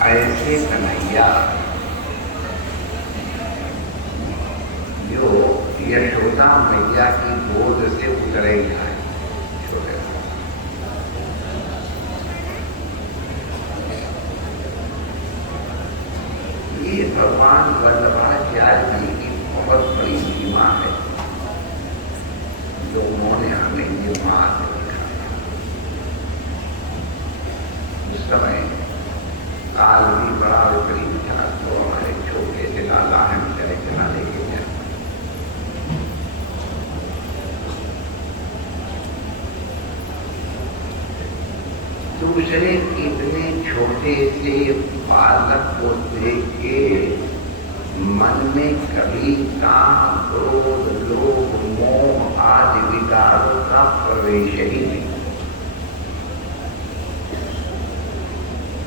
ऐसे कन्हैया जो यशोदा मैया की गोद से उतरे जाए छोटे, ये भगवान वल्लभाचार्य जी की बहुत बड़ी महिमा है जो उन्होंने हमें ये मार्ग दिखाया। उस समय काल भी बड़ा विपरीत था, तो हमारे छोटे से लाला हम चले चला लेके जाए। दूसरे इतने छोटे से बालक को देख के मन में कभी काम, क्रोध, लोभ, मोह आदि विकारों का प्रवेश ही नहीं,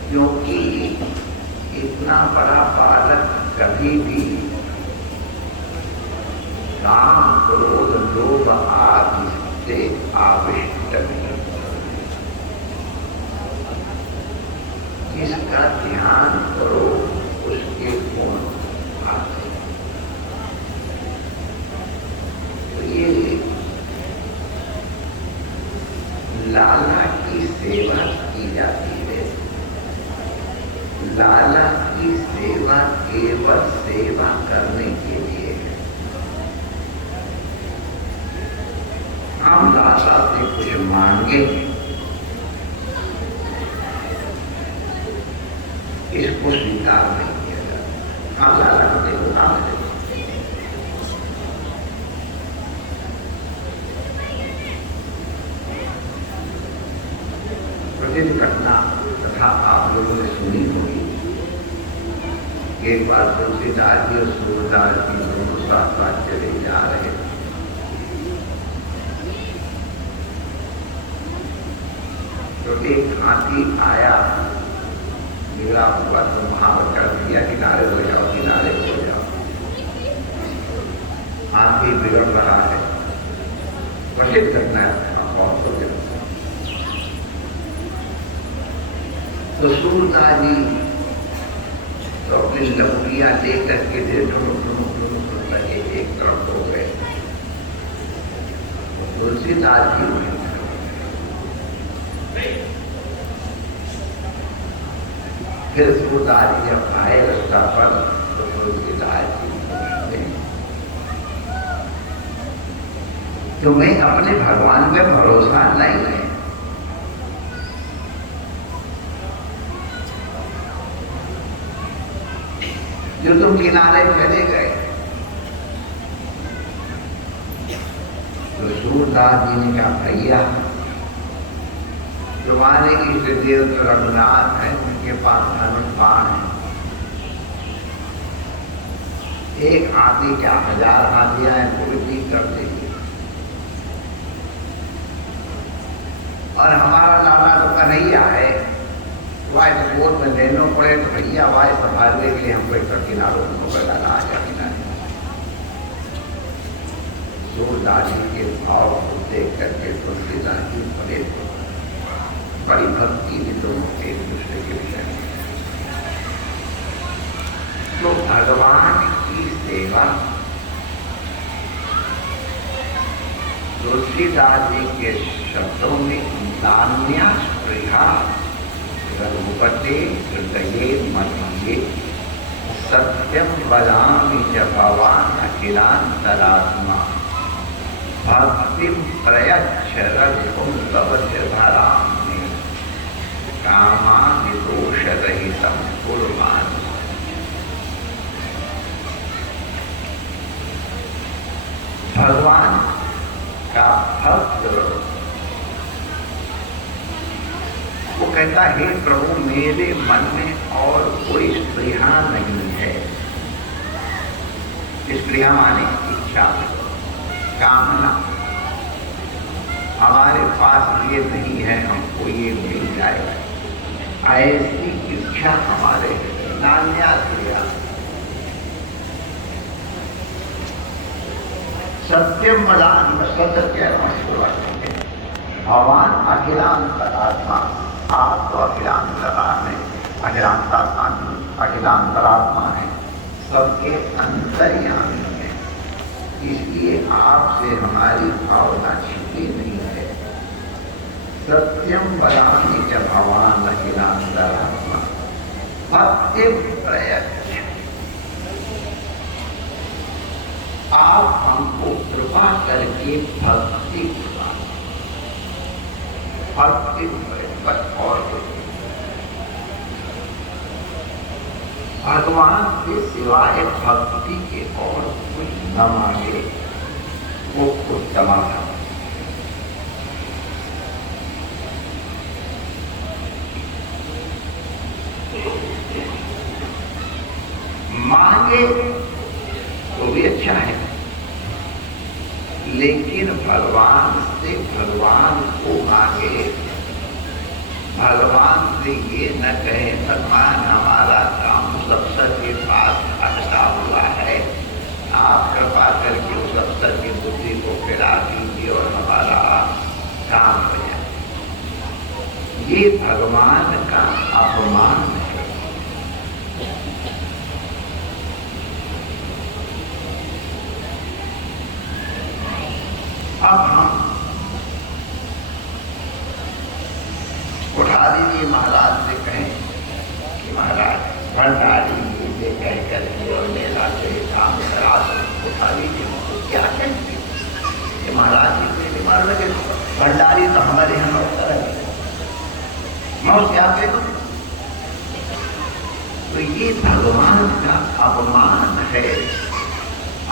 क्योंकि इतना बड़ा बालक कभी भी काम, क्रोध, लोभ आदि से आविष्ट नहीं। जिसका ध्यान करो उसके गुण आते। तो ये लाला की सेवा की जाती है। लाला की सेवा केवल सेवा करने के लिए है। हम लाला से कुछ मांगे, इसको स्वीकार नहीं किया जाता। हम लाला को देखो नाम देखो, प्रसिद्ध घटना तथा आप लोगों ने सुनी होगी। एक बार तुलसीदास जी और सूरदास जी दोनों साथ साथ चले जा रहे, तो एक हाथी आया, गिरा हुआ, तो वहां पर कर दिया किनारे हो जाओ, किनारे हो जाओ। हाथी बिगड़ रहा है, प्रसिद्ध घटना है, बहुत हो गया। तो सूरदास जी तो अपनी लकड़ियां लेकर के ढूंढ लगे, एक तरफ हो गए। तुलसीदास जी हुए, फिर सूरदास जी जब आए रास्ता पर, तो तुलसीदास जी पूछते, तुम्हें अपने भगवान पे भरोसा नहीं है? जो तुम किनारे चले गए। तो सूरदास जी ने कहा, भैया तुम्हारे इष्ट देव तो रघुनाथ है, उनके पास धनुष बाण है। एक हाथी क्या 1000 हाथियां हैं, वो भी ठीक कर देंगे। और हमारा लाला तो कन्हैया है, वाय कोर्ट में लेना पड़े तो भैया वाय संभालने के लिए हमको एक किनारों को लगाना आ जाए किनारे। सूरदास जी के भाव को देख करके तुलसीदास जी बड़ी भक्ति भी दोनों एक दूसरे के विषय में। तो भगवान की सेवा तुलसीदास जी के शब्दों में नान्या स्पृहा रघुपते हृदये मध्ये सत्यम वदामि च भवान् अखिलान्तरात्मा भक्तिं प्रयच्छ रघुं तव धरामि कामानि दोषरहितं कुर्वाणि। भगवान का भक्त वो कहता है, प्रभु मेरे मन में और कोई स्पृहा नहीं है। स्पृहा माने इच्छा, कामना। हमारे पास ये नहीं है, हमको ये मिल जाए, ऐसी इच्छा हमारे नान्या क्रिया। सत्यम बलान सत्य भगवान अखिलांत आत्मा, आप तो अखिलांत में अखिलांतरात्मा है, सबके अंतर्यामी है। इसलिए आपसे हमारी भावना छिपी नहीं है। सत्यम वदामि च भवान अखिलांतरात्मा भक्ति प्रयत्न। आप हमको कृपा करके भक्ति और भगवान के सिवाय भक्ति के और कुछ न मांगे, वो खुद समाधान। मांगे तो भी अच्छा है, लेकिन भगवान से भगवान को मांगे। भगवान से ये न कहे भगवान हमारा काम सब सबके पास अटका हुआ है, आप कृपा करके उस अवसर की बुद्धि को फिरा दीजिए और हमारा काम हो जाए। ये भगवान का अपमान है। अब हम कोठारी जी महाराज से कहें कि महाराज भंडारी जी से कह करके और मेरा से काम करा दो। कोठारी जी क्या कहेंगे कि महाराज जी से दिमाग लगे, भंडारी तो हमारे यहाँ होता है, मैं उससे आके तो ये भगवान का अपमान है।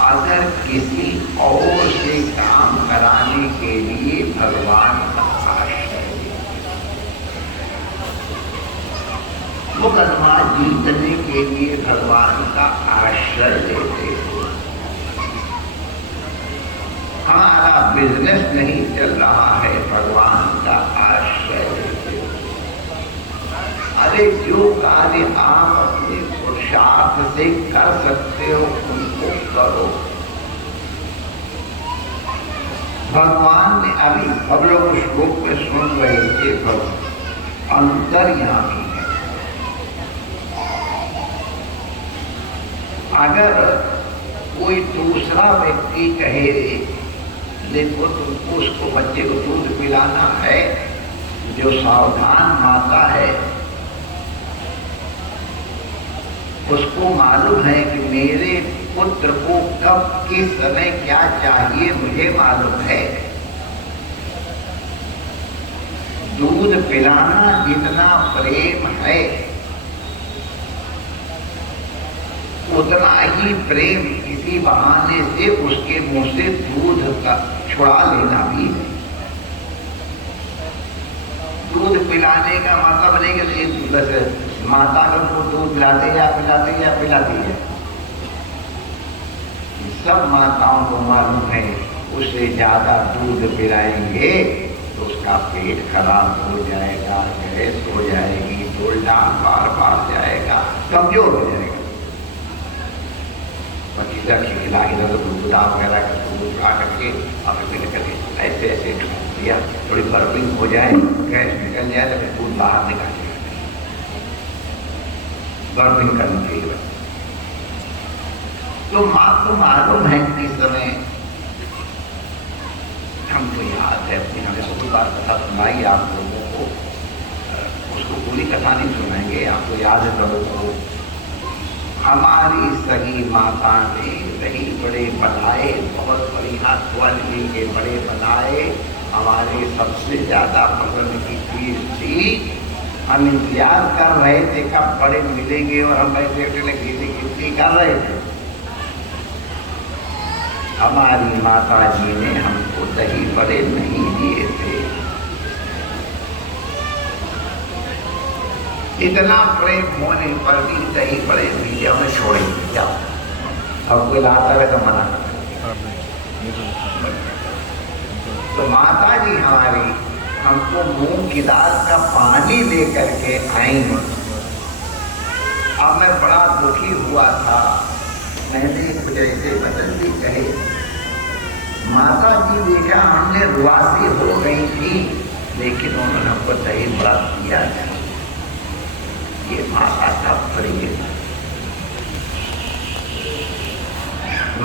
अगर किसी और से काम कराने के लिए भगवान का आश्रय, मुकदमा जीतने के लिए भगवान का आश्रय लेते हो। हमारा बिजनेस नहीं चल रहा है, भगवान का आश्रय लेते हो। अरे जो कार्य आप अपने पुरुषार्थ से कर सकते हो उनको करो। भगवान ने अभी हम लोग श्लोक में सुन रहे थे, अंतर्यामी है। अगर कोई दूसरा व्यक्ति कहे देखो तुमको उसको बच्चे को दूध पिलाना है, जो सावधान माता है उसको मालूम है कि मेरे पुत्र को कब किस समय क्या चाहिए मुझे मालूम है। दूध पिलाना जितना प्रेम है उतना ही प्रेम किसी बहाने से उसके मुंह से दूध का छुड़ा लेना भी है। दूध पिलाने का मतलब नहीं कि बस माता को दूध पिलाते या पिलाती है। सब माताओं को मालूम है उससे ज्यादा दूध पिलाएंगे तो उसका पेट खराब हो जाएगा, गैस हो जाएगी, डोलना बार जाएगा, कमजोर हो जाएगा। खिला गुदा वगैरह का दूध उड़ा करके ऐसे ऐसे दिया, थोड़ी बर्फिंग हो जाए, गैस निकल जाए तो फिर दूध बाहर निकाल जाए। बर्फिंग करनी चाहिए। तो माँ को मालूम है कि इस समय हमको याद है, अपनी हमें बहुत बार कथा सुनाई आप लोगों को, उसको पूरी कथा नहीं सुनाएंगे, आपको याद है तो हमारी सगी माता ने रही बड़े बनाए, बहुत बड़ी हाथ वाली के बड़े बनाए, हमारे सबसे ज्यादा पसंद की चीज थी। हम इंतजार कर रहे थे कब बड़े मिलेंगे और हम बैठे गिनती कर रहे थे। हमारी माता जी ने हमको दही बड़े नहीं दिए थे। इतना प्रेम होने पर भी दही बड़े मीडिया में छोड़ेंगे क्या? अब कोई लाता है तो मना कर। तो माता जी हमारी हमको मूंग की दाल का पानी ले करके आई। अब मैं बड़ा दुखी हुआ था, मैंने कुछ ऐसे बदल भी कहे। माता जी देखा हमने रुआसी हो गई थी, लेकिन उन्होंने हमको दही बड़ा दिया। ये माता का प्रेम।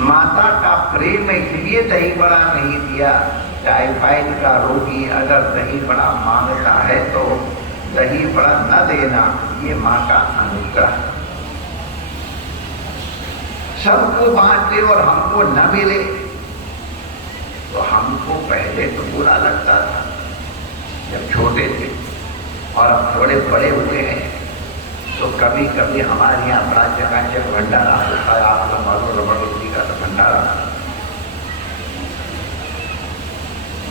माता का प्रेम इसलिए दही बड़ा नहीं दिया। टाइफाइड का रोगी अगर दही बड़ा मांगता है तो दही बड़ा न देना, ये माँ का अनुग्रह। सबको बांटे और हमको न मिले तो हमको पहले तो बुरा लगता था जब छोटे थे, और अब थोड़े बड़े हुए हैं तो कभी कभी हमारे यहाँ बड़ा चकाचक भंडारा होता है। आप लोग मालूम रबड़ रोटी का तो भंडारा,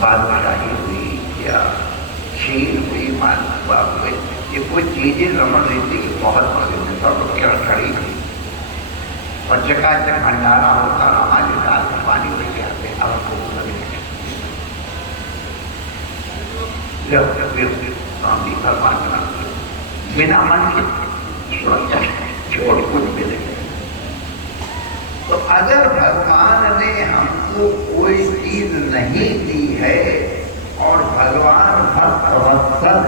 बादशाही हुई या खीर हुई, मालपुआ हुए, ये कोई चीजें रबड़ रोटी की बहुत पसंद है। सब लोग क्या खड़ी हुई और चकाचक भंडारा होता, हमारे दाल में पानी लेके आते। अब हमको स्वामी भगवान का बिना मन के छोड़ कुछ भी नहीं। तो अगर भगवान ने हमको कोई चीज नहीं दी है और भगवान भक्तवत्सल,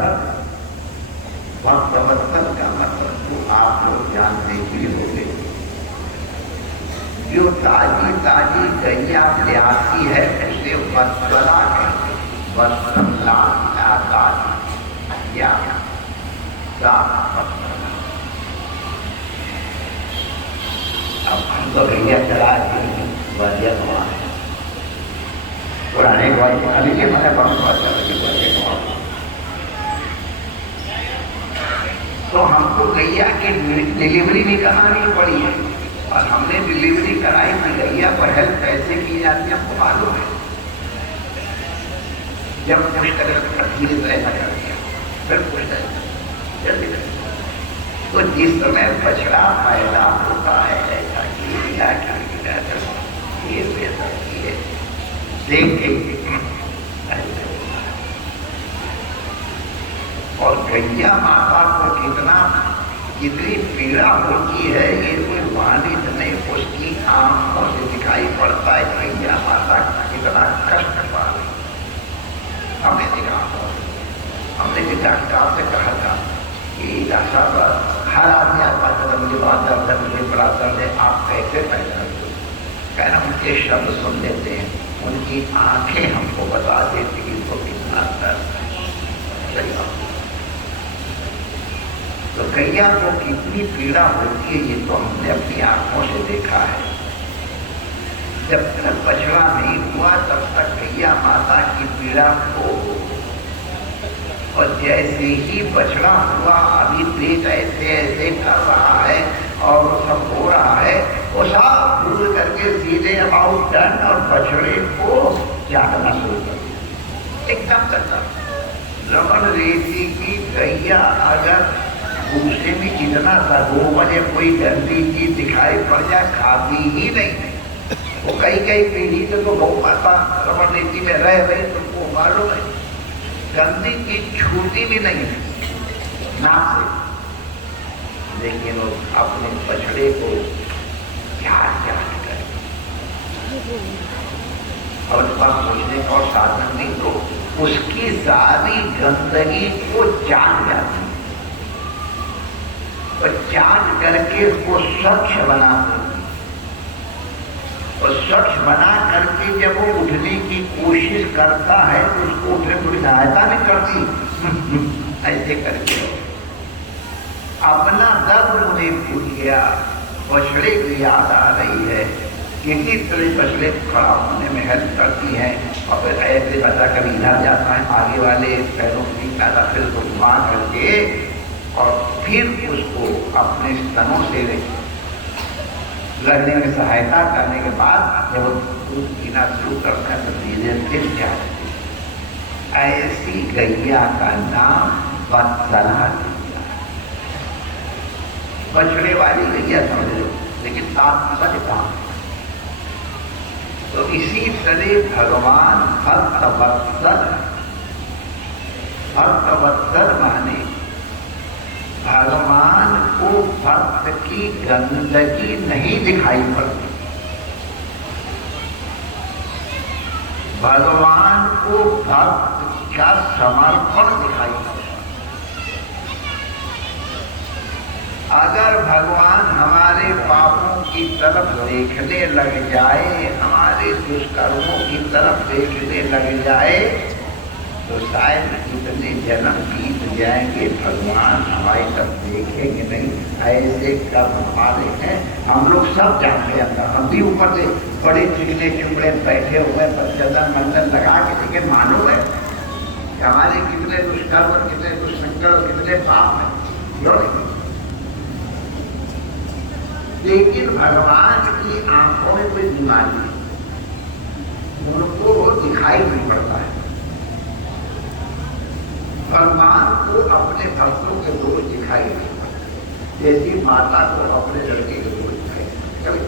भक्तवत्सल का मतलब तो आप लोग जानते ही होंगे, जो ताजी ताजी गैया ब्यासी है उसे वत्सला कहते हैं। वत्सला या अब हम तो गैया चला बढ़िया भगवान पुराने अभी के मैंने बहुत तो हमको गैया की डिलीवरी भी करानी पड़ी है, और हमने डिलीवरी कराई तो गैया पर हेल्प कैसे की जाती है हमको मालूम है। जब पूरी तरह धीरे से ऐसा कर दिया फिर पूछता है जल्दी कर। तो जिस समय बछड़ा पैदा होता है ऐसा ये देख के और गैया माता को कितनी पीड़ा होती है ये कोई वाणिज्य नहीं, उसकी आंखों से दिखाई पड़ता है गैया माता कितना कष्ट पा रही। हमने देखा, हमने भी डॉक्टर से कहा था कि डॉक्टर साहब हर आदमी आता है मुझे बहुत दर्द है, मुझे बड़ा दर्द है, आप कैसे पैदा हो? कहना उनके शब्द सुन लेते हैं, उनकी आंखें हमको बता देती कि इनको कितना दर्द है। तो गैया को कितनी पीड़ा होती है ये तो हमने अपनी आंखों से देखा है। जब तक बछड़ा नहीं हुआ तब तक गैया माता की पीड़ा को, और जैसे ही बछड़ा हुआ अभी पेट ऐसे ऐसे कर रहा है और सब हो रहा है, वो सब भूल करके सीधे अबाउट टर्न और बछड़े को चाटना शुरू कर दिया एकदम करता। रमन रेती की गैया अगर भूसे में इतना सा गोबर या कोई गंदी चीज दिखाई पड़ जाए खाती ही नहीं। वो कई पीढ़ी से तो गौ माता रमन रेती में रह रही, तुमको मालूम है गंदी चीज छूती भी नहीं नाक से, लेकिन वो अपने बछड़े को चाट कर और उसका पूछने का और साधन नहीं, तो उसकी सारी गंदगी को चाट जाती और चाट करके उसको स्वच्छ बना, और स्वच्छ बना करके जब वो उठने की कोशिश करता है तो उसको उठने में थोड़ी सहायता भी करती ऐसे करके अपना दर्द उन्हें भूल गया। बछड़े की याद आ रही है, किसी तरह बछड़े खड़ा होने में हेल्प करती है, और फिर ऐसे बच्चा कभी इधर जाता है आगे वाले पैरों की ज्यादा फिर उसको घुमा करके और फिर उसको अपने स्तनों से लगने में सहायता करने के बाद जब वो दूध पीना शुरू करता है तो धीरे फिर जाती। ऐसी गैया का नाम वत्सला। बछड़े वाली गैया समझ लो, लेकिन साथ बचता। तो इसी तरह भगवान भक्तवत्सल, भक्तवत्सल माने भगवान को भक्त की गंदगी नहीं दिखाई पड़ती, भगवान को भक्त का समर्पण दिखाई पड़ता। अगर भगवान हमारे पापों की तरफ देखने लग जाए, हमारे दुष्कर्मों की तरफ देखने लग जाए, तो शायद कितने जन्म बीत जाएंगे, भगवान हमारी तरफ देखेंगे नहीं। ऐसे कर्म हमारे हैं, हम लोग सब जानते हैं। अंदर हम भी ऊपर से बड़े चिकने चुपड़े बैठे हुए बच्चेदार मंदिर लगा के, लेकिन मालूम है कि हमारे कितने दुष्कर्म, कितने दुष्संकल्प, कितने पाप हैं। लेकिन भगवान की आंखों में कोई बीमारी नहीं, उनको वो दिखाई नहीं पड़ता है। भगवान को अपने भक्तों के दोष दिखाई नहीं पड़ते, जैसी माता को अपने लड़के के दोष दिखाई नहीं।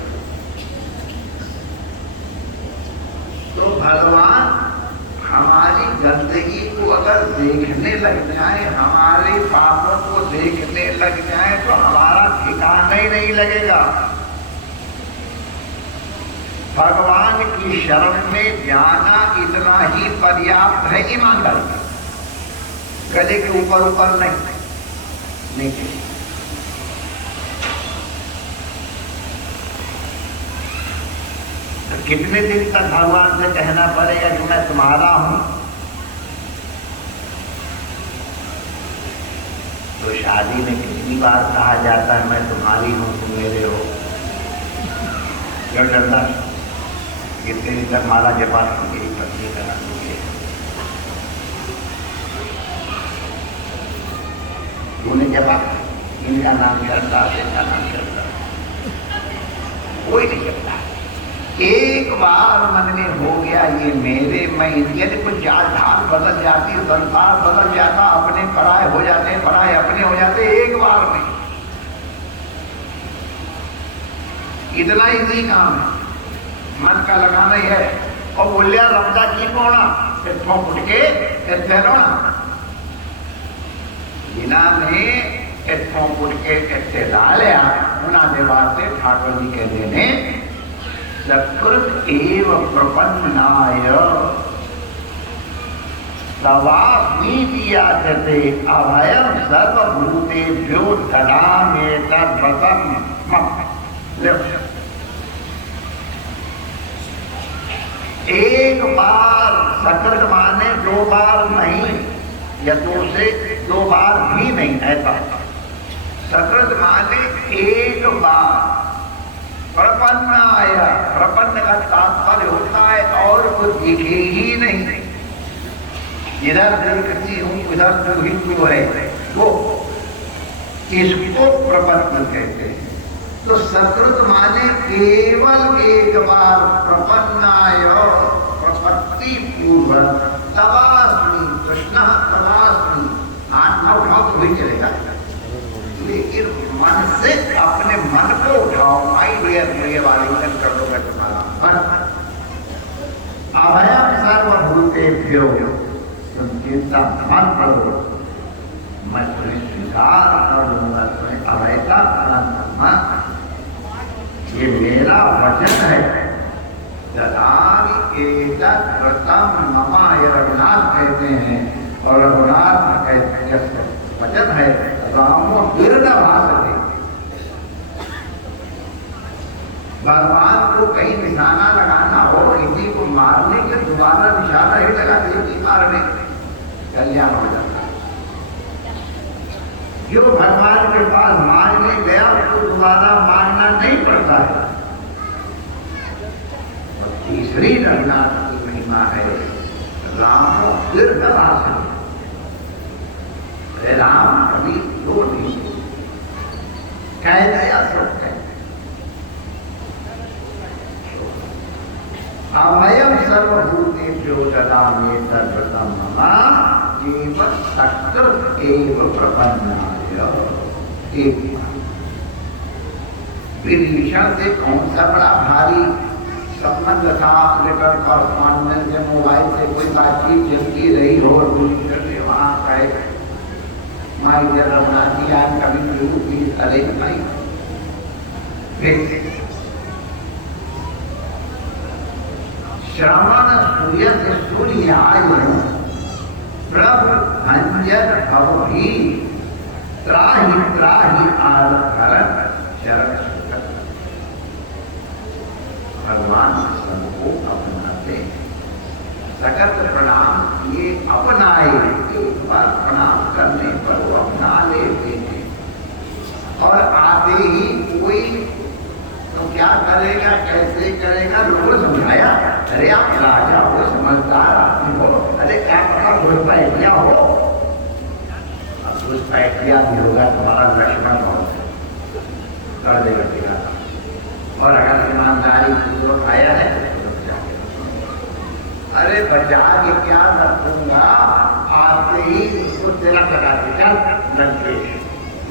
तो भगवान हमारी गंदगी को अगर देखने लग जाए, हमारे पापों को देखने लग जाए, तो हमारा ठिकाना ही नहीं लगेगा। भगवान की शरण में जाना इतना ही पर्याप्त है, ईमानदारी। गले के ऊपर ऊपर नहीं। कितने दिन तक भगवान से कहना पड़ेगा कि मैं तुम्हारा हूं? तो शादी में कितनी बार कहा जाता है मैं तुम्हारी हूं, तुम मेरे हो। क्यों चलता? कितने दिन तक माला जपा मेरी पत्नी करा दूंगी, तूने जपा, इनका नाम चलता, इनका नाम चलता, कोई नहीं चलता। एक बार मन में हो गया ये मेरे, मैं इंडियन कुछ ढाल बदल जाती, संसार बदल जाता, अपने पराये हो जाते, पराये अपने हो जाते, एक बार में। इतना ही काम है, मन का लगाना ही है। और बोलिया रमदा की कोना इतों फुट के इतने रोना, जिन्होंने इतों फुट के इतने ला लिया, उन्होंने वास्ते ठाकुर जी कहते हैं सकृत एव प्रपन्नाय तवास्मीति याचते अभयं सर्वभूतेभ्यो ददाम्येतद्व्रतं मम। एक बार सकृत माने दो बार नहीं, या दो से दो बार भी नहीं, ऐसा सकृत माने एक बार। प्रपन्न आया, प्रपन्न का तात्पर्य होता है और कुछ दिखे ही नहीं, इधर देखती हूं उधर जो हिंदू है वो, इसको प्रपन्न कहते हैं। तो सकृत माने केवल एक बार, प्रपन्नाय प्रपत्ति पूर्वक, तवास्मि कृष्ण तवास्मि, हाथ न उठाओ तो ही चलेगा, लेकिन मन से अपने मन को उठाओ, आइडिया वालिंगन कर लो तुम्हारा मन। अभयम सर्वभूतेभ्यो, तुम चिंता मत करो, मैं तुम्हें स्वीकार कर लूंगा, तुम्हें अभयता प्रदान करूंगा। ये मेरा वचन है। ददामि एतद्व्रतं मम, ये रघुनाथ कहते हैं, और रघुनाथ कहते हैं वचन है रामो दीर्घ भाषते। भगवान को कहीं निशाना लगाना हो, किसी को मारने के दोबारा निशाना ही लगा देगी, मारने कल्याण हो जाता है। जो भगवान के पास मारने गया उसको दोबारा मारना नहीं पड़ता है। और तीसरी रघुनाथ की महिमा है रामो दीर्घ भाषते। राम कभी दो नहीं कह गया सब कह। अभयम सर्वभूतेभ्यो ददाम्येतद्व्रतं मम केवल सकृत एव प्रपन्नाय। विभीषण से कौन सा बड़ा भारी संबंध था, लेटर कॉरस्पॉन्डेंस से, मोबाइल से कोई बातचीत चलती रही हो, दूसरे वहां कहे my dear Raghunath ji, I am coming to please arrange my visit. श्रवण सूर्य से सूर्य आयु प्रभु भंजन भवभी त्राहि त्राहि आरभ सकल प्रणाम किए अपनाए, एक बार प्रणाम करने पर वो अपना लेते हैं। और आते ही कोई तो क्या करेगा, कैसे करेगा, लोगों ने समझाया, अरे आप राजा हो, समझदार आदमी हो, अरे आप बड़ा घुसपैठिया हो। अब घुसपैठिया भी होगा तुम्हारा लक्ष्मण बहुत कर देगा दिखाता। और अगर ईमानदारी पूर्वक आया है तो अरे बचा के क्या रखूंगा, आते ही उसको तिलक लगा के चल लंकेश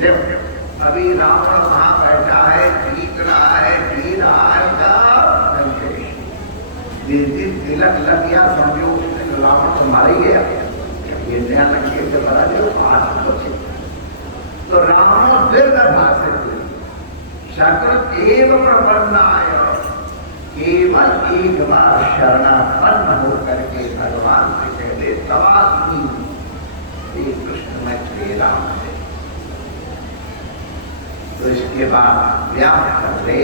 ले। अभी रावण वहां बैठा है, जीत रहा है, जी रहा है, लंकेश जिस दिन तिलक लग गया समझो उसने रावण को मार ही गया। ये नया लंकेश से बड़ा जो आज बचे तो रावण फिर भाषित सकृत एव प्रपन्नाय, केवल एक बार शरणापन्न होकर के भगवान से कहते तवास्मि हे कृष्ण मैं श्री राम है। तो इसके बाद व्याप्त कर ले,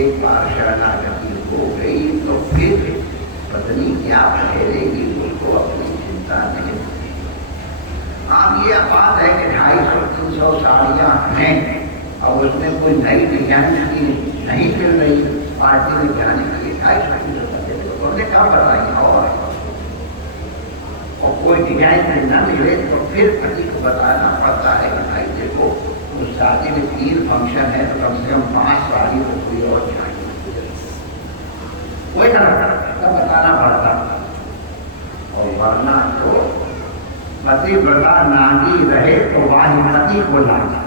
एक बार शरणागति हो गई तो फिर पत्नी क्या ठहरेगी उसको अपनी चिंता नहीं होती। अब ये बात है कि 250-300 साड़ियां हैं और उसमें कोई नई डिजाइन की नहीं मिल रही, पार्टी में जाने के लिए 250 उन्होंने कहा बताइए। और कोई डिजाइन में न मिले तो फिर पति को बताना पड़ता है कि भाई देखो उस शादी में 3 फंक्शन है तो कम से कम 5 साड़ी को कोई और चाहिए, कोई ना तब बताना पड़ता। और वरना तो पतिव्रता नागी रहे तो वाहिपति को लाना,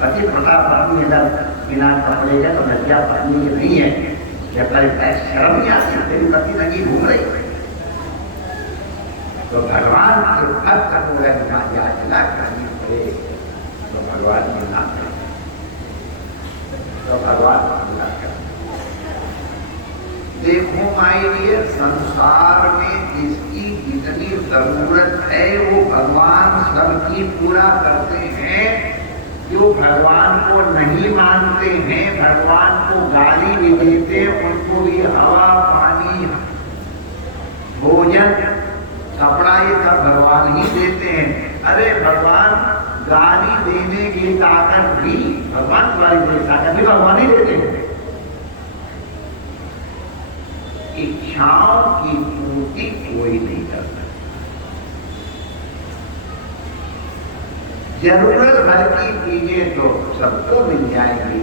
पतिव्रता पत्नी अगर बिना कपड़े का तो लज्जा पत्नी नहीं है, जब शर्म नहीं आती तेरी पति लगी घूम रही। तो भगवान के भक्त को याचना करनी पड़े तो भगवान के नाम तो भगवान कर। देखो माई डियर, संसार में जिसकी जितनी जरूरत है वो भगवान सबकी पूरा करते हैं। जो भगवान को नहीं मानते हैं, भगवान को गाली भी देते, उनको भी हवा पानी भोजन कपड़ा ये सब भगवान ही देते हैं। अरे भगवान गाली देने की ताकत भी भगवान गाली देने की ताकत भी भगवान ही देते हैं। इच्छाओं की पूर्ति कोई नहीं करता। जरूरत भर की चीजें तो सबको मिल जाएंगी,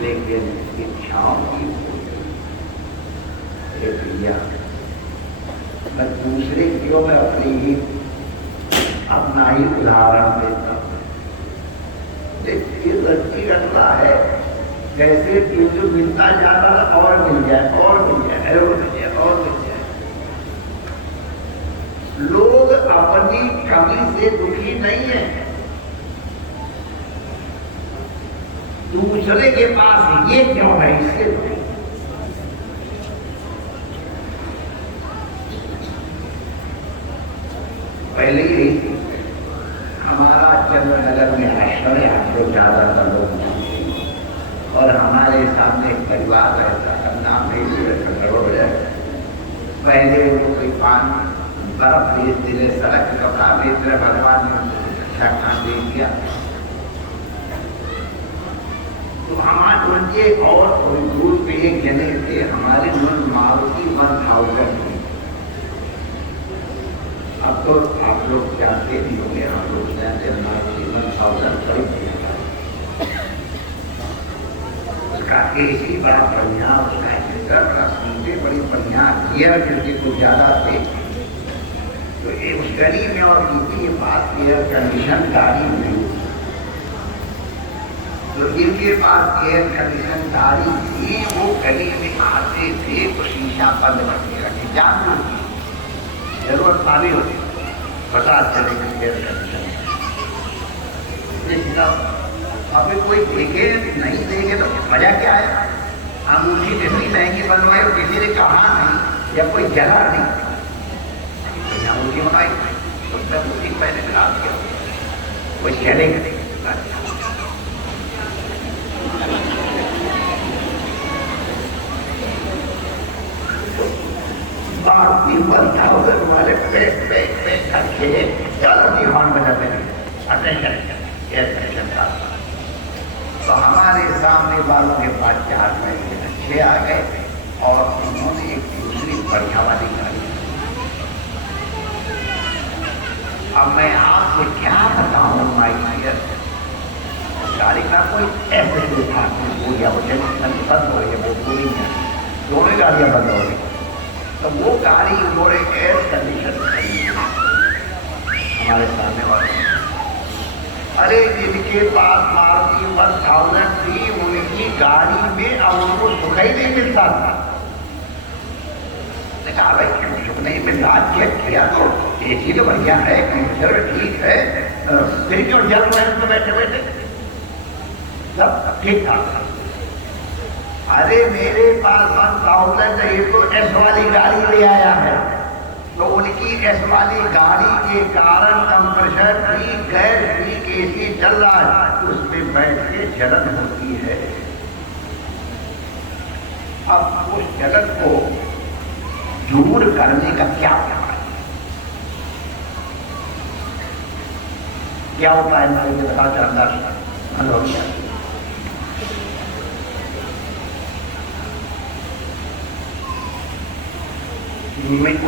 लेकिन इच्छाओं की पूर्ति भैया मैं दूसरे क्यों मैं अपनी ही अपना ही उदाहरण देता हूँ। देखिए लड़की रखना है, जैसे जो मिलता जाता था और मिल जाए और मिल जाए और मिल जाए और मिल जाए। लोग अपनी कमी से दुखी नहीं है, दूसरे के पास ये क्यों है इससे दुखी। पहले ही हमारा चंद्रनगर में आश्रम है, आप लोग ज्यादातर लोग और हमारे सामने एक परिवार रहता है, नाम नहीं। पहले वो कोई पानी बर्फ भेजते रहे, सड़क कपड़ा भेज रहे, भगवान ने अच्छा खान दे दिया। तो हमारे उनके और कोई दूर पे एक जने थे, हमारे मन मारुति 1000 थी। अब तो आप लोग जानते भी होंगे, हम लोग जानते मारुति 1000 उसका एसी बड़ा बढ़िया, उसका इंजन बड़ा सुनते बड़ी बढ़िया, गियर जिनके कुछ ज्यादा थे। तो उस गली में और इनके पास एयर कंडीशन गाड़ी नहीं, तो इनके पास एयर कंडीशन गाड़ी थी। वो गली में आते थे तो शीशा बंद करके रखे, जान जरूरत पानी होती पता चलेगा एयर कंडीशन। अभी कोई देखे नहीं देखे तो मजा क्या है। अंगूठी इतनी महंगी बनवाई और किसी ने कहा नहीं या कोई जला नहीं, अंगूठी बनवाई उसमें अंगूठी पहले मिला दिया, कोई चलेगा नहीं। मारुति 1000 वाले पे करके चलो जी हॉर्न बजाते हैं, अटेंशन एयर था। तो हमारे सामने वालों के पास 4 पैसे अच्छे आ गए और उन्होंने एक दूसरी बढ़िया वाली गाड़ी। अब मैं आपसे क्या बताऊं माई डियर, गाड़ी का कोई ऐसे कोई था हो गया, वो टेंशन बंद हो गई, वो पूरी है, दोनों गाड़ियां बंद हो गई। तो वो गाड़ी उन्होंने एयर कंडीशन हमारे सामने वाले, अरे जिनके पास मारुति 1000 थी उनकी गाड़ी में अब उनको सुख ही नहीं मिलता था। कहा भाई क्यों सुख नहीं मिल रहा, चेक किया तो एसी तो बढ़िया है, कंप्यूटर ठीक है, फिर क्यों जल में बैठे बैठे सब ठीक ठाक। अरे मेरे पास 1000 ये तो एस वाली गाड़ी ले आया है, तो उनकी एस वाली गाड़ी के कारण कंप्रेसर भी गैस भी एसी चल रहा है, उसमें बैठ के जलन होती है। अब उस जलन को दूर करने का क्या उपाय, क्या उपाय मैं बता चाहता हूं।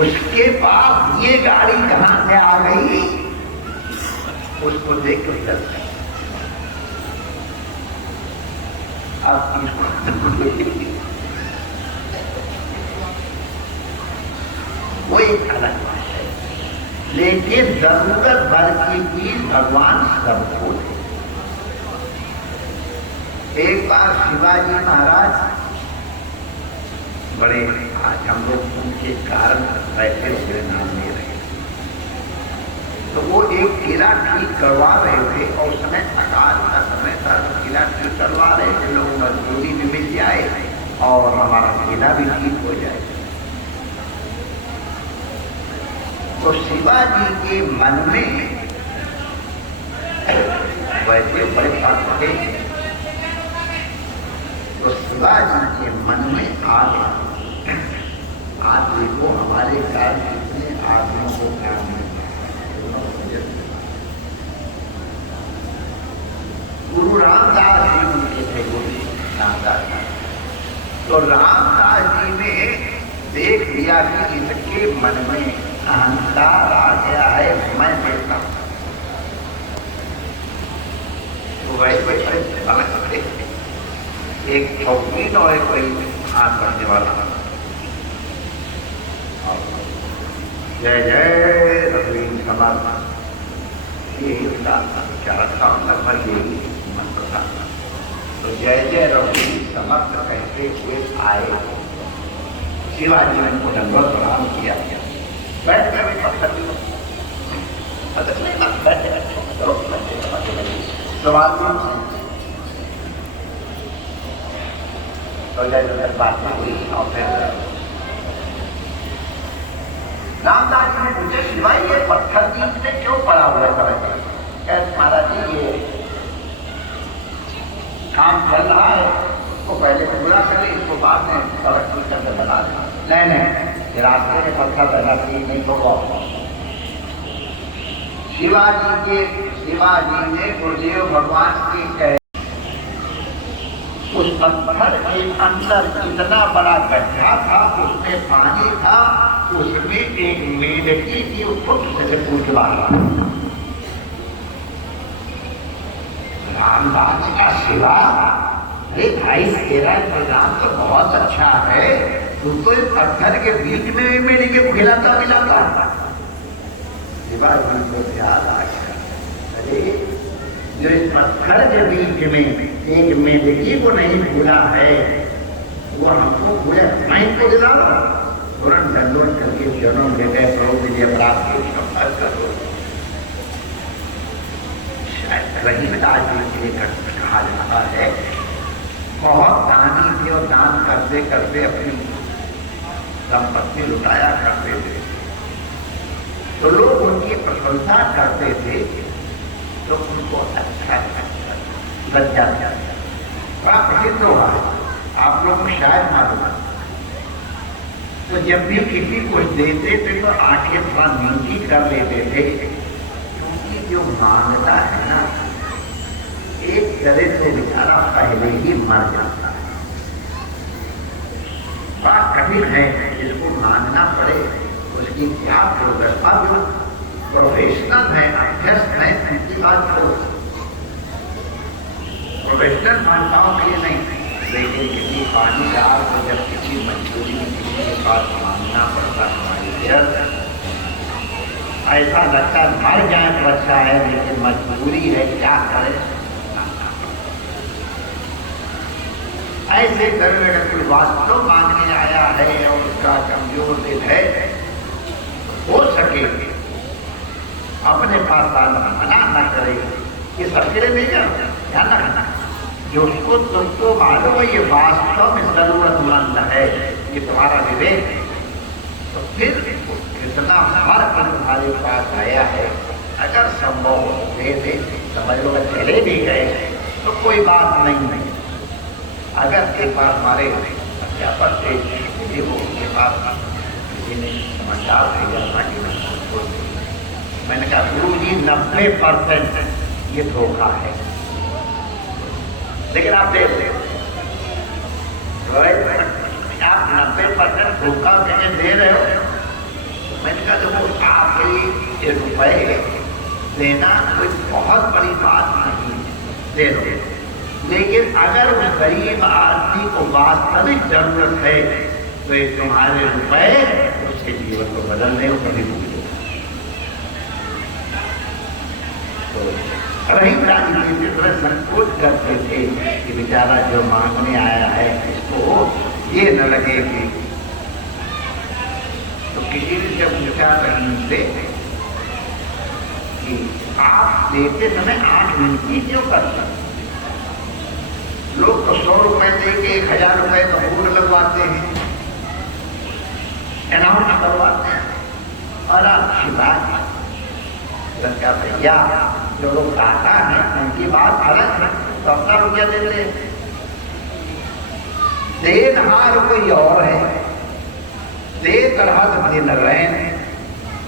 उसके पास ये गाड़ी कहां से आ गई, उसको देख के चलते। अब वो एक अलग बात है, लेकिन जरूरत भर की चीज भगवान सबको दे। एक बार शिवाजी महाराज बड़े, आज हम लोग उनके कारण बैठे हुए नाम ले रहे थे, तो वो एक किला ठीक करवा रहे थे और उस समय अकाल का समय था, किला ठीक करवा रहे थे, लोग मजदूरी में मिल जाए और हमारा किला भी ठीक हो जाए। तो शिवाजी के मन में वैसे बड़े भक्त थे, तो शिवाजी के मन में आ गया, आज देखो हमारे घर कितने आदमियों को काम मिलता है। गुरु रामदास जी उनके थे, गुरु रामदास जी, तो रामदास जी ने देख लिया कि इसके मन में अहंकार आ गया है, मैं देता हूं। तो वैसे एक शौकीन और कोई हाथ बढ़ने वाला, जय जय रघुवीर समाज, यही उसका विचार था, लगभग यही मंत्र था। तो जय जय रघुवीर समर्थ कहते हुए आए, शिवाजी ने उनको दंडवत प्रणाम किया, बैठ कर पत्थर सवाल तो जय बात में हुई। और फिर रामदास जी ने पूछे, शिवाजी ये पत्थर बीच में क्यों पड़ा हुआ है समय पर? महाराज जी ये काम चल रहा है, तो पहले पूरा करें, इसको बाद में सड़क ठीक करके बना दें। नहीं, रास्ते में पत्थर पैदा की नहीं तो शिवाजी ने गुरुदेव भगवान की कहे, उस पत्थर के अंदर इतना बड़ा गड्ढा था, उसमें पानी था, उसमें एक मेढकी की फुट से पूछवा। रामदास का शिवा, अरे भाई तेरा इंतजाम तो बहुत अच्छा है, तू तो इस पत्थर के बीच में मेढकी खिलाता मिलाता। शिवाजी को ध्यान आ गया, अरे जो इस पत्थर के बीच में एक मेढकी को नहीं भूला है, वो हमको भूले, मैं को दिला तुरंत दंडोत करके चरणों में गए, प्रभु मुझे अपराध के क्षमा करो। शायद रहीमदास जी के लिए कहा जाता है, बहुत दानी थे और दान करते करते अपनी संपत्ति लुटाया करते थे, तो लोग उनकी प्रशंसा करते थे, तो उनको अच्छा लज्जा बड़ा प्रसिद्ध होगा, आप लोग को शायद मालूम। तो जब भी किसी को देते थे तो आंखें थोड़ा नीची कर लेते थे, क्योंकि जो मांगता है ना, एक तरह से बेचारा पहले ही मर जाता है। बड़ा कठिन है जिसको मांगना पड़े, उसकी क्या दुर्दशा। जो प्रोफेशनल है, अभ्यस्त है, उनकी बात करो, प्रोफेशनल मानताओं के लिए नहीं। लेकिन किसी पानीदार को जब किसी मजबूरी में किसी के पास मांगना पड़ता हमारी ऐसा लगता मर जाए तो अच्छा है, लेकिन मजबूरी है, क्या करे। ऐसे तरह अगर कोई वास्तव मांगने आया है और उसका कमजोर दिल है, हो सके अपने पास आना मना न करे। ये सबके लिए नहीं है, ध्यान रखना। जो उसको तुमको मालूम है ये वास्तव में जरूरतमंद है, ये तुम्हारा विवेक है, तो फिर कितना फर्क तुम्हारे पास आया है। अगर संभव हो दे दे, समझ लो चले भी गए तो कोई बात नहीं है। अगर के पास हमारे अध्यापक थे, वो उनके पास किसी ने समझदार भेजा था कि मैंने कहा गुरु जी 90% ये धोखा है, लेकिन आप दे दे। आप 90% धोखा कहीं दे रहे हो। मैंने कहा देखो आपके रुपए देना कोई बहुत बड़ी बात नहीं, दे दो। लेकिन अगर उस गरीब आदमी को वास्तविक जरूरत है तो ये तुम्हारे रुपए उसके जीवन को बदलने को कभी भूल। रही राजनीति तरह संकोच करते थे कि बेचारा जो मांगने आया है इसको ये न लगे कि, तो किसी ने जब पूछा रही से कि आप देते समय 8 मिनटी क्यों करते? लोग तो 100 रुपए दे के 1000 रुपए का बोर्ड लगवाते हैं, अनाउंस करवाते हैं। और अच्छी बात है, क्या भैया जो लोग दाता है उनकी बात अलग है, तो अपना रुपया दे ले। देनहार कोई और है, दे तरह दिन रहे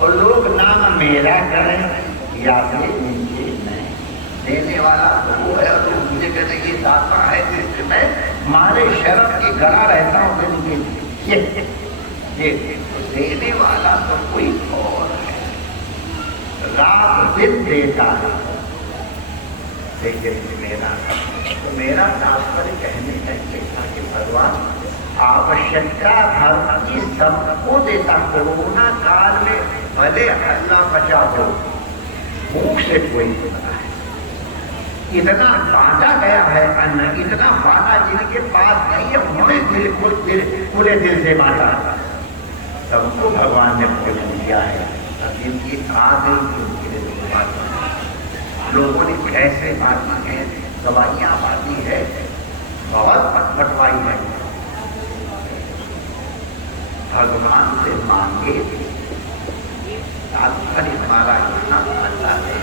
और लोग नाम मेरा करें या फिर नीचे नहीं। देने वाला तो वो है, और मुझे कहते ये दाता है जिससे मैं मारे शर्म की गड़ा रहता हूँ के लिए। ये देने वाला तो कोई और है, रात दिन देता है। लेकिन मेरा तात्पर्य कहने का कि भगवान आवश्यकता धर्म की सबको देता। कोरोना काल में भले हल्ला बचा हो, भूख से कोई होता है, इतना बांटा गया है अन्न, इतना बांटा जिनके पास नहीं है उन्होंने खुले दिल से बांटा। सबको भगवान ने भोजन दिया है, जिनकी आ गई उनके लिए लोगों ने कैसे बांटी है, दवाइयाँ बांटी है, बहुत बंटवाई है। भगवान से मांगे तात्पर्य हमारा इतना अच्छा है।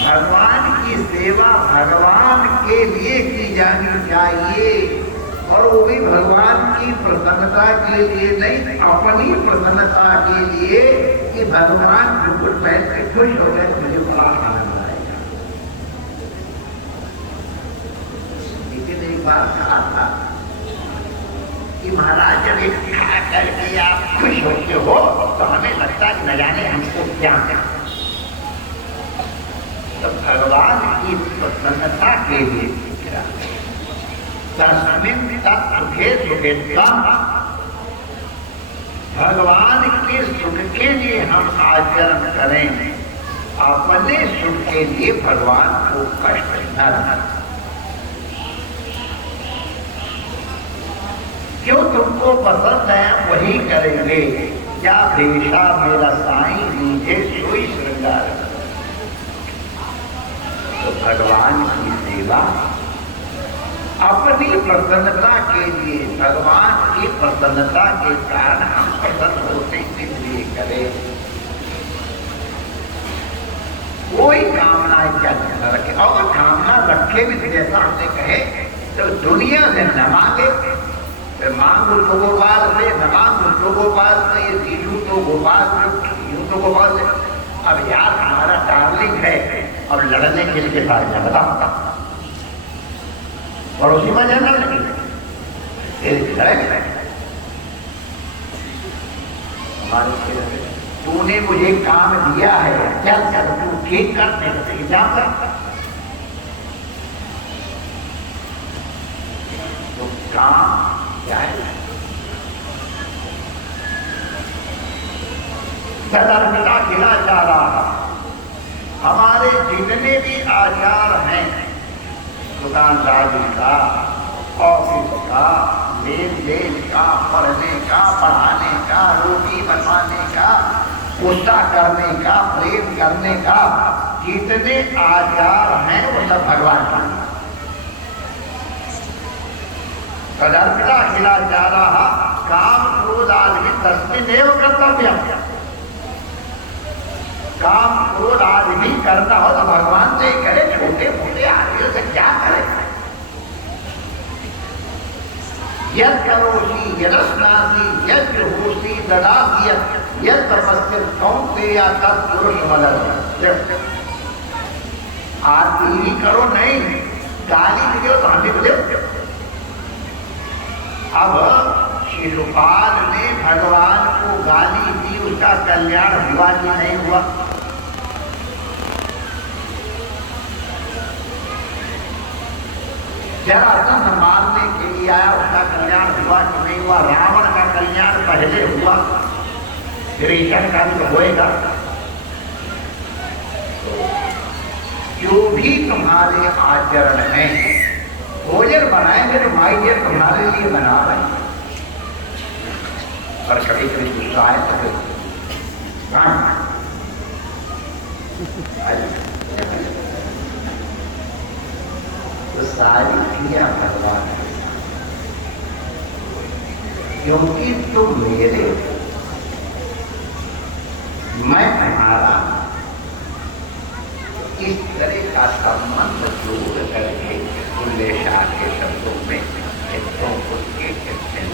भगवान की सेवा भगवान के लिए की जानी चाहिए, और वो भी भगवान की प्रसन्नता के लिए नहीं, अपनी प्रसन्नता के लिए कि भगवान मुकुट पहन के खुश हो गए, मुझे बड़ा आनंद आएगा। लेकिन एक बार कहा था कि महाराज जब एक खा करके आप खुश होते हो तो हमें लगता है न जाने हमको क्या क्या। तो भगवान की प्रसन्नता के लिए भगवान के सुख के लिए हम आचरण करें, अपने सुख के लिए भगवान को कष्ट न दें। जो तुमको पसंद है वही करेंगे, क्या भेषा मेरा साईं लीजे सोई श्रृंगार। तो भगवान की सेवा अपनी प्रसन्नता के लिए, भगवान की प्रसन्नता के कारण हम प्रसन्न होते इसलिए करें। कोई कामना क्या न रखे, और कामना रखे भी जैसा हमने कहे तो दुनिया से न मांगे, मांगू तो गोपाल से, न मांगू तो गोपाल से, ये जीजू तो गोपाल से, यूं तो गोपाल से। अब यार हमारा डार्लिंग है और लड़ने किसके साथ है बताओ? पड़ोसी में जाना नहीं, हमारे तूने मुझे काम दिया है, चल चल तू ठीक करने का इंतजाम कर। तो काम क्या है? सदर्मिता खिला जा रहा। हमारे जितने भी आचार हैं, दुकानदारी का, ऑफिस का, लेन देन का, पढ़ने का, पढ़ाने का, रोटी बनवाने का, गुस्सा करने का, प्रेम करने का, जितने आचार हैं वो सब भगवान का। तदर्पिता खिला जा रहा। काम क्रोध आदमी तस्मिन एव कर्तव्य। काम क्रोध आदमी करना हो तो भगवान से करे, छोटे मोटे आदमियों से क्या करे? यद करोषि यदस्नासि यद गृहोषि ददासि यद तपस्या कौन्तेय तत्पुरुष मदद। आरती ही करो नहीं, गाली भी दो तो हमें भी दो। अब शिशुपाल ने भगवान को गाली दी, उसका कल्याण हुआ कि नहीं हुआ? जरासंध मारने के लिए आया, उसका कल्याण हुआ कि नहीं हुआ? रावण का कल्याण पहले हुआ, विभीषण का भी होएगा। जो भी तुम्हारे आचरण हैं, भोजन बनाएंगे तो माई जी तुम्हारे लिए बना रहे हैं, पर कभी कभी गुस्सा है तो सारी क्रिया भगवान है, क्योंकि तुम मेरे, मैं तुम्हारा। इस तरह का संबंध जोड़ करके उल्लेशा के शब्दों में चित्रों को एक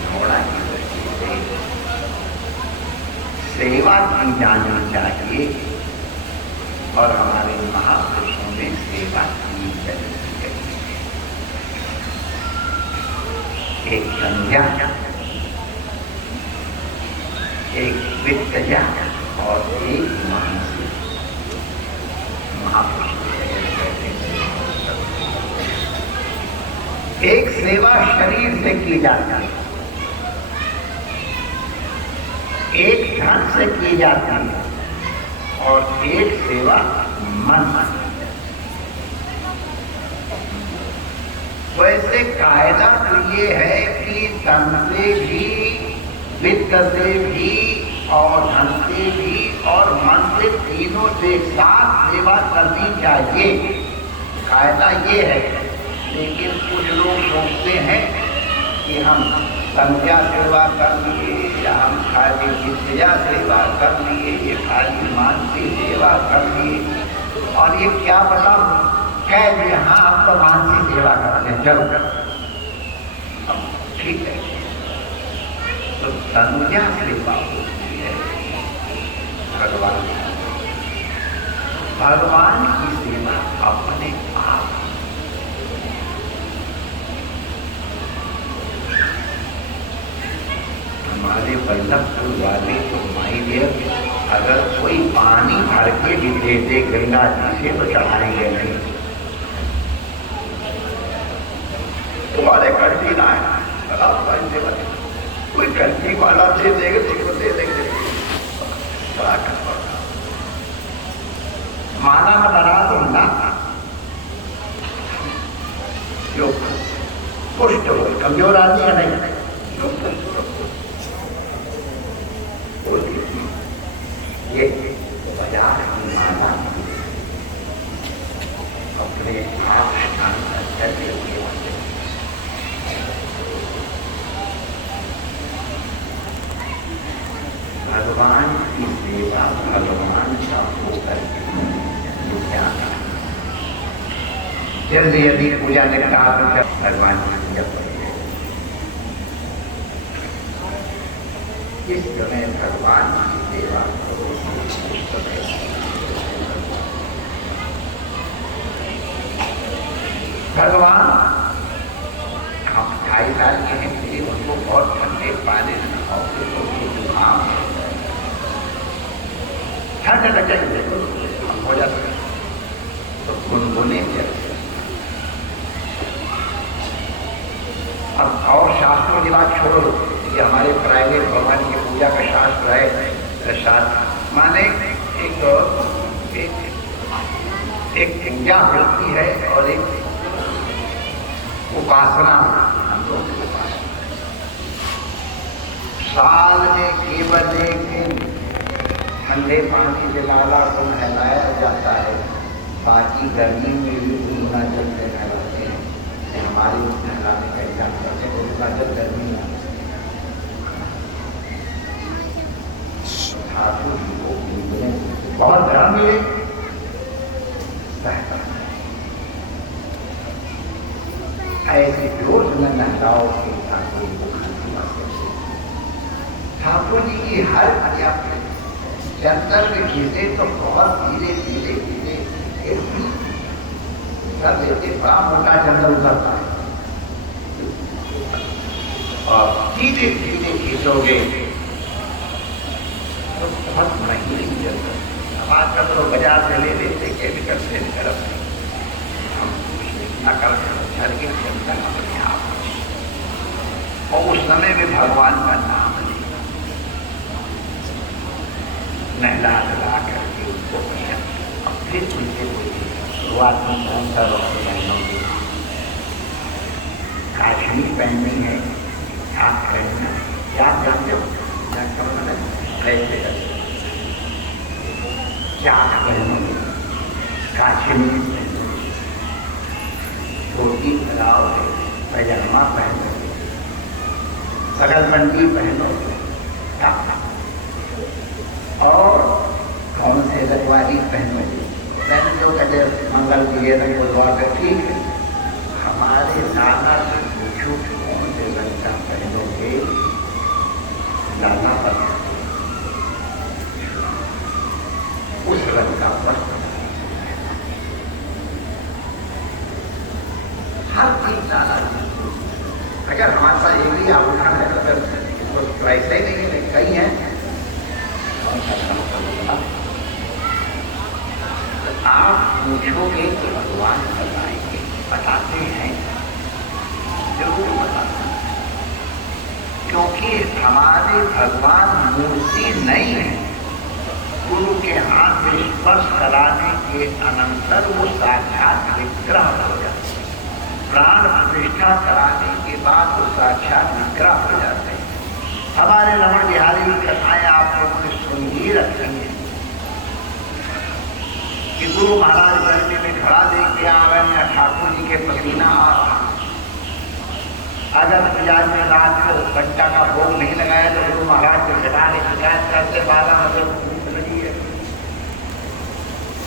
नोड़ा की दृष्टि से सेवा की जानी चाहिए, और हमारे महापुरुषों ने सेवा की जानी चाहिए। एक संज्ञा, एक वित्तजा और एक मानसिक। एक सेवा शरीर से की जाती है, एक धन से की जाती है, और एक सेवा मन से। वैसे कायदा तो ये है कि तन से भी, वित्त से भी, और धन से भी और मन से, तीनों से साथ सेवा करनी चाहिए। कायदा ये है। लेकिन कुछ लोग सोचते हैं कि हम संध्या सेवा कर लिए, या हम खाली विद्या सेवा कर लिए, ये खाली मानसिक सेवा कर लिए, और ये क्या पता कह दिए हाँ हम तो मानसिक सेवा करते हैं, चलो ठीक है। तो संध्या सेवा होती है भगवान की सेवा अपने आप। हमारे बल्लभपुर वाले तो माई देव, अगर कोई पानी भर के भी दे दे गंगा जी से तो चढ़ाएंगे नहीं। तुम्हारे कर्जी ना है, कोई कर्जी वाला दे देगा तो दे देंगे। माना न बना तो ना, जो पुष्ट हो, कमजोर आदमी है नहीं, ये बाजार की माना अपने आप करते हुए भगवान की सेवा भगवान का होकर जल्दी यदि पूजा निपटा तो भगवान की पूजा करिए। इस समय भगवान की सेवा करो, उस समय भगवान हम 2.5 साल के हैं, फिर उनको बहुत ठंडे पानी और जुकाम ठंड लग जाए हो जाता है तो गुनगुने जैसे। अब और शास्त्रों की बात छोड़ो, ये हमारे प्राइवेट भगवान की पूजा का शास्त्र है। शास्त्र माने एक पूजा होती है और एक उपासना हम लोग के पास। साल में केवल एक दिन ठंडे पानी से लाला को नहलाया जाता है, बाकी गर्मी में भी गंगा जल से नहलाते हैं। हमारे उस नहलाने का इजाम करते हैं, गंगा जल गर्मी में ठाकुर जी को बहुत गर्म मिले सहता ऐसे जोश में नहलाओ कि ठाकुर को खाती बात। ठाकुर जी की हर क्रिया चंदन में घिसे तो बहुत धीरे धीरे धीरे सब देते बड़ा मोटा चंदन उतरता है और धीरे धीरे घिसोगे तो बहुत महीन चंदन। अब आजकल तो बाजार से ले लेते केमिकल से निकल के चंदन अपने आप और उस समय में भगवान का नाम नहला नहला करके उसको अब फिर उनके शुरुआत में कौन सा रक्त पहनोगे, काश्मीर पहननी है, चाक पहनना, क्या जानते हो कैसे चाक पहनोगे, काश्मीर पहनोगे, धोती लगाओगे, पैजामा पहनोगे, सगलबंदी पहनोगे और कौन से रखवाली पहनोगे। पहन जो कहते मंगल दिए रंग बुधवार का ठीक है। हमारे दादा से पूछो कौन से रंग का पहनोगे, दादा पर उस रंग का वस्त्र हर चीज दादा। अगर हमारे पास एक ही आभूषण है तो फिर इसको ऐसा ही नहीं है, कई है। आप पूछोगे कि भगवान बताएंगे, बताते हैं, जरूर बताते हैं, क्योंकि हमारे भगवान मूर्ति नहीं है। गुरु के हाथ में स्पर्श कराने के अनंतर वो साक्षात विग्रह हो जाते हैं। प्राण प्रतिष्ठा कराने के बाद वो साक्षात विग्रह हो जाते हैं। हमारे रमण बिहारी की कथाएं आप लोगों ने सुन ही रखी है कि गुरु महाराज गर्मी में खड़ा देख के आ रहे हैं, ठाकुर जी के पसीना आ रहा। अगर मिजाज में रात को घंटा का भोग नहीं लगाया तो गुरु महाराज को जगा के शिकायत करते 12 बजे भूख लगी है।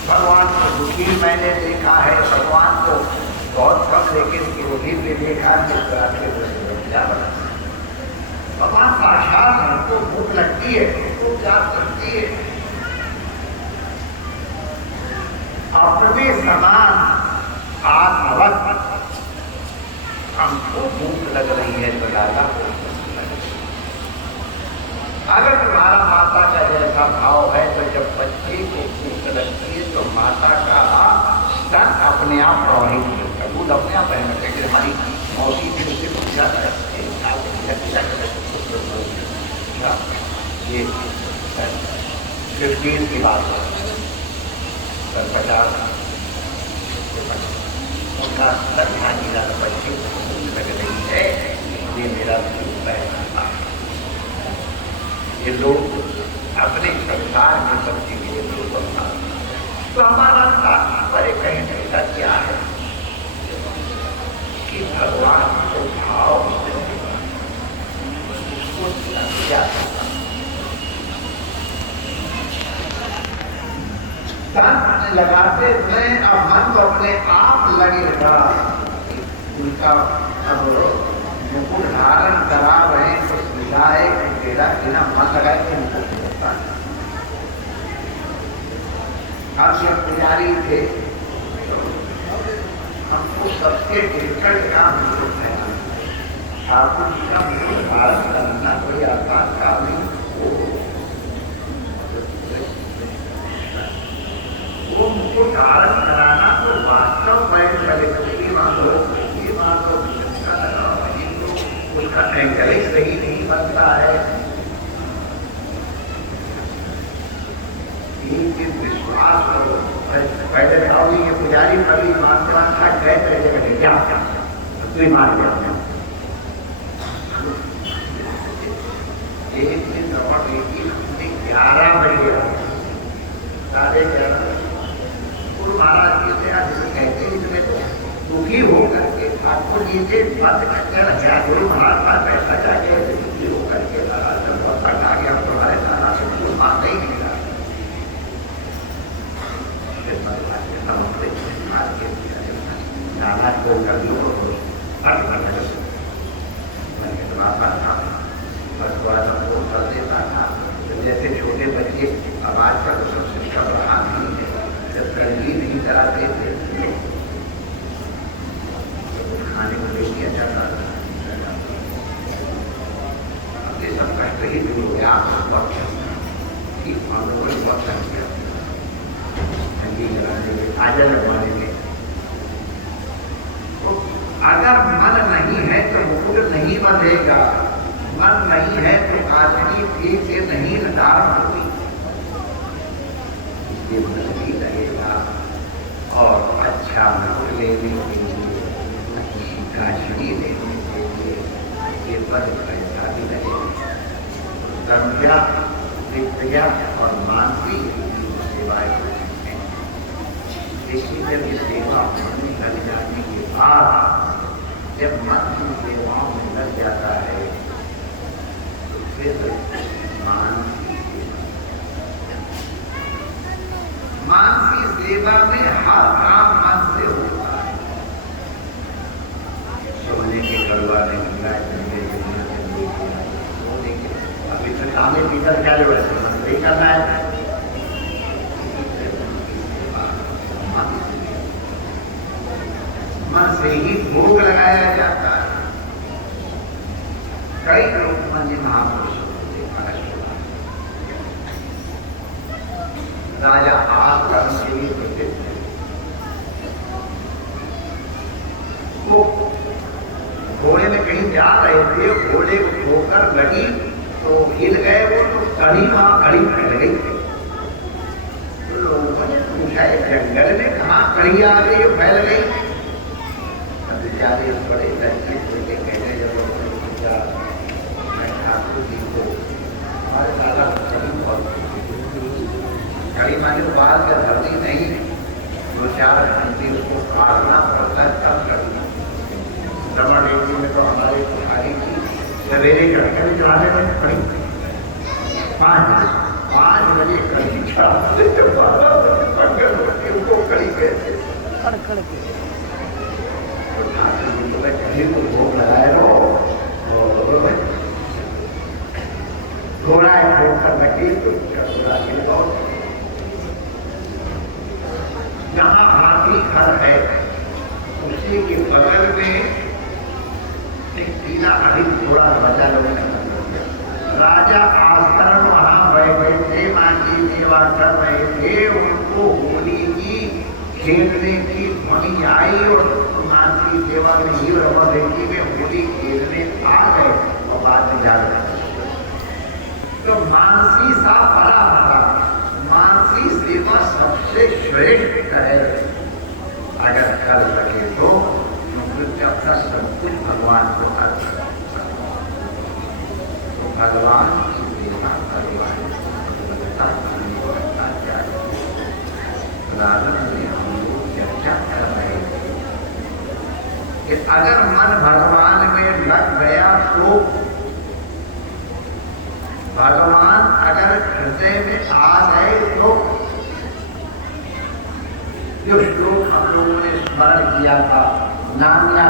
भगवान को दुखी मैंने देखा है, भगवान को बहुत कम लेकिन क्रोधी से देखा भगवान साक्षात हमको भूख लगती है, उसको प्यास लगती है। अपने समान आत्मवत हमको भूख लग रही है तो दादा को अगर तुम्हारा माता का जैसा भाव है तो जब बच्चे को भूख लगती है तो माता का स्तन अपने आप प्रवाहित होता है, दूध अपने आप बहना चाहिए। हमारी मौसी फिर से पूछा ये 15 की बात है, 50 उनका ध्यान बच्चे को भूख लग रही है, ये मेरा दूध बहना। ये लोग अपने संसार में सबके लिए तो हमारा तात्पर्य कहने का क्या है कि भगवान को भाव से लगाते हुए अब मन को अपने आप लगेगा। उनका अब मुकुट धारण करा रहे तो सुझाए अकेला बिना मन लगाए के नहीं सकता। आप जब पुजारी थे तो हमको सबके गिरकर काम होता है। ठाकुर जी का धारण करना कोई आसान काम नहीं। वो मुझको धारण कराना तो वास्तव में पहले ये मानो उसका एंगल ही सही नहीं बनता है। विश्वास करो पहले खाओ ये पुजारी कभी मान के बाद थक गए तेरे जगह क्या तू ही मान गया। एक दिन हमने 11 बजे 11:30 गुरु महाराज जी से आज कहते इसमें तो दुखी होकर के आपको जी से बात करके रखा। गुरु महाराज का पैसा जाके दुखी होकर के आ गया हमारे दाना से कुछ मान नहीं मिला। दाना को कर लो थोड़ा सा फोन कर देता था। तो जैसे छोटे बच्चे आवाज का तो सब सिस्टम रहा नहीं है, जब रंगीन नहीं कराते थे तो खाने को ले दिया जाता था। अब ये सब कष्ट ही दूर हो गया। आप ठीक हम लोगों ने बहुत कष्ट किया रंगीन लगाने में, आजा लगवाने में। तो अगर मन नहीं है तो मुकुट नहीं बंधेगा। मन नहीं है तो आदमी ठीक से नहीं धारण होती, इसलिए मन भी रहेगा। और अच्छा मुकुट लेने के लिए, अच्छी काशी लेने के लिए ये पद पैसा भी रहेगा। संज्ञा विद्या और मानसिक सेवाएं हैं। इसलिए जब ये सेवा होने लग जाने के बाद जब मन की सेवाओं में लग जाता है मानसी सेवा में हर काम मन से होता है। सोने के करवाने अभी तक खाने पीकर क्या जो है मन से करना है। मन से ही भोग लगाया जाता है। कई लोग मन महापुरुष राजा आकर्ष के लिए प्रसिद्ध है। वो घोड़े में कहीं जा रहे थे, घोड़े को ठोकर लगी तो हिल गए वो, तो कड़ी वहां कड़ी फैल गई। तो लोगों ने पूछा जंगल में कहाँ कड़ी आ गई फैल गई। बेचारे बड़े लड़के छोटे कहने जब मैं ठाकुर जी को हमारे दादा कड़ी माने बाल का धरती नहीं, 2-4 घंटे उसको काटना पड़ता है तब करना। रमण देवी में तो हमारे पुजारी की सवेरे चढ़कर चढ़ाने में कड़ी 5 बजे कड़ी चढ़ाते 12 बजे पंगल होती उनको कड़ी कहते। ठाकुर जी तो कड़ी को भोग लगाए लो थोड़ा ठोकर लगी तो चढ़ा के बहुत। जहाँ हाथी घर है उसी के बगल में एक पीला अधिक थोड़ा बचा लोगों ने राजा आस्तरण वहां बैठे थे, मां की सेवा कर रहे थे। उनको होली की खेलने की ध्वनि आई और मां की सेवा में ही रमन रेखी में होली खेलने आ गए और बाद में जा रहे। तो मानसी सा बड़ा बड़ा मानसी सेवा सबसे श्रेष्ठ है। अगर कर सके तो अपना सब कुछ भगवान को अर्पण कर। तो भगवान की सेवा भगवान प्रारंभ में हम लोग चर्चा कर रहे थे कि अगर मन भगवान में लग गया तो भगवान अगर हृदय में आ गए तो जो श्लोक हम लोगों ने स्मरण किया था, नान्या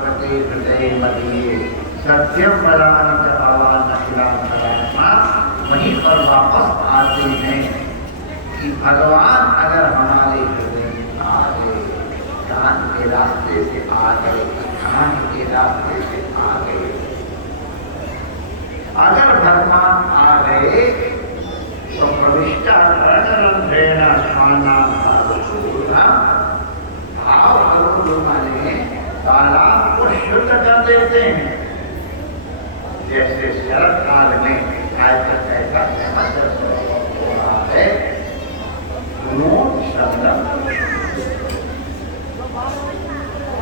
हृदय मदीये सत्यम बलानि च भवान अंतरात्मा वहीं पर वापस आते हैं कि भगवान अगर हमारे हृदय में आ गए, ज्ञान के रास्ते से आ गए, ज्ञान के रास्ते से आ गए, अगर भगवान आ गए तो प्रविष्टा रणरंध्रेण स्वानां भाव करो माने तालाब को शुद्ध कर देते हैं। जैसे शरद काल में ऐसा हो रहा है,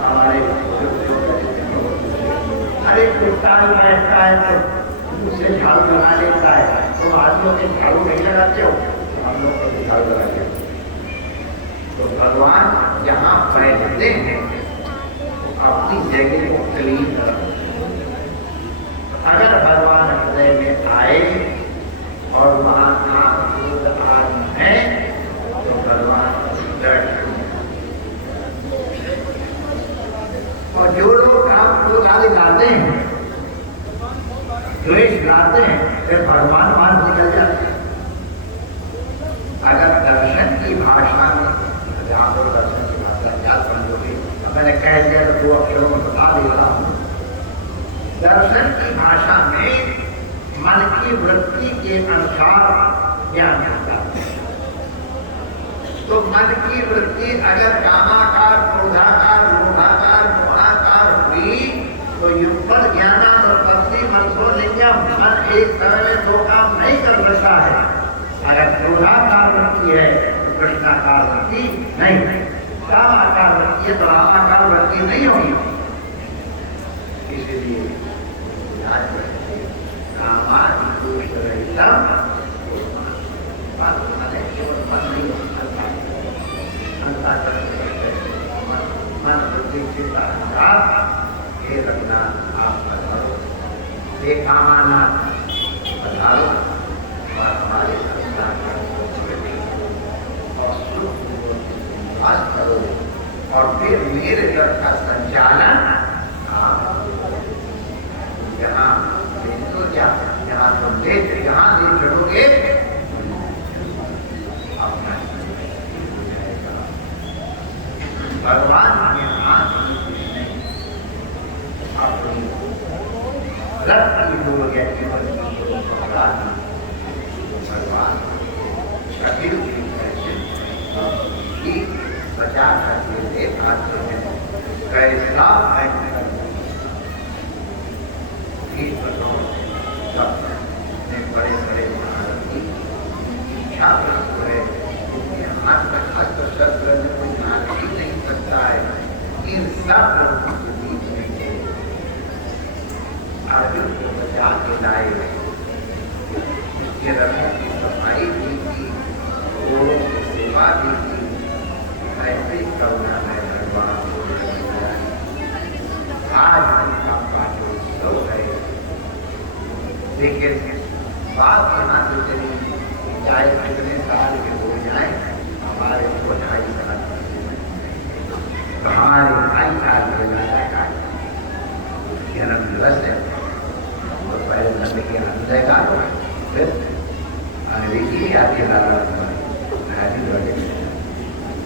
हमारे हर एक कुत्ता बैठता है तो उसे झाड़ू लगा देता है, तो आदमियों के झाड़ू नहीं लगाते हो, हम लोग को झाड़ू लगाते हो। तो भगवान जहाँ बैठते हैं अपनी जगह को क्लीन कर। अगर भगवान हृदय में आए और वहाँ आग है तो भगवान और जो लोग आपको गाली गाते हैं, द्वेष गाते हैं, फिर भगवान वहां निकल जाते हैं। अगर दर्शन की भाषा में, जहाँ पर दर्शन की भाषा याद समझोगे, मैंने कह दिया तो दो अक्षरों में बता दे रहा हूँ। दर्शन की भाषा में मन की वृत्ति के अनुसार ज्ञान होता है। तो मन की वृत्ति अगर कामाकार, क्रोधाकार, लोभाकार, मोहाकार हुई तो युगपद ज्ञानानुपत्ति मनसो लिंगम, मन एक समय में दो काम नहीं कर सकता है। अगर क्रोधाकार वृत्ति है तो कृष्णाकार वृत्ति नहीं है, कामाकार वृत्ति है तो रामाकार वृत्ति नहीं होगी। इसलिए हे रघुनाथ आप पधारो, हे कामानाथ पधारो और हमारे संसार का और सुख करो और फिर मेरे घर का संचालन यहाँ तो क्या, यहाँ तुम ले यहाँ ले चलोगे भगवान यहाँ अपनी रक्त हो गया भगवान कपिल की बचा करके ले आते हैं। कैसा है बड़े बड़े महाराज की इच्छा प्राप्त है, हाथ तक हस्त शस्त्र में कोई नाच ही नहीं सकता है। इन सब लोगों के बीच में अर्जुन को बचा के लाए, उसके रथों की सफाई भी की, घोड़ों की सेवा भी की। ऐसे करुणा है भगवान आज उनका पाठोत्सव है। लेकिन बात यहाँ से चली, चाहे कितने साल के हो जाए, हमारे को 2.5 साल तो हमारे 2.5 साल के लायक जन्म दिवस है। और पहले नंद के हृदय का फिर अंग्रेजी में आती है हैप्पी बर्थडे।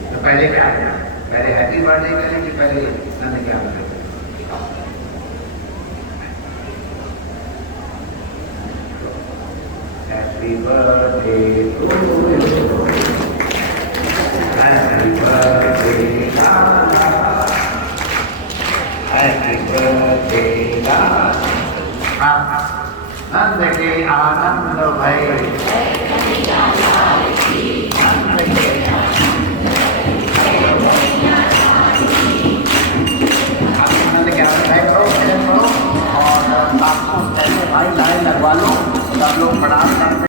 तो पहले क्या है, पहले हैप्पी बर्थडे करें कि पहले नंद के हृदय? Happy birthday to you. Happy birthday, Lala. Happy birthday, Lala. नंद के आनंद भय, नंद के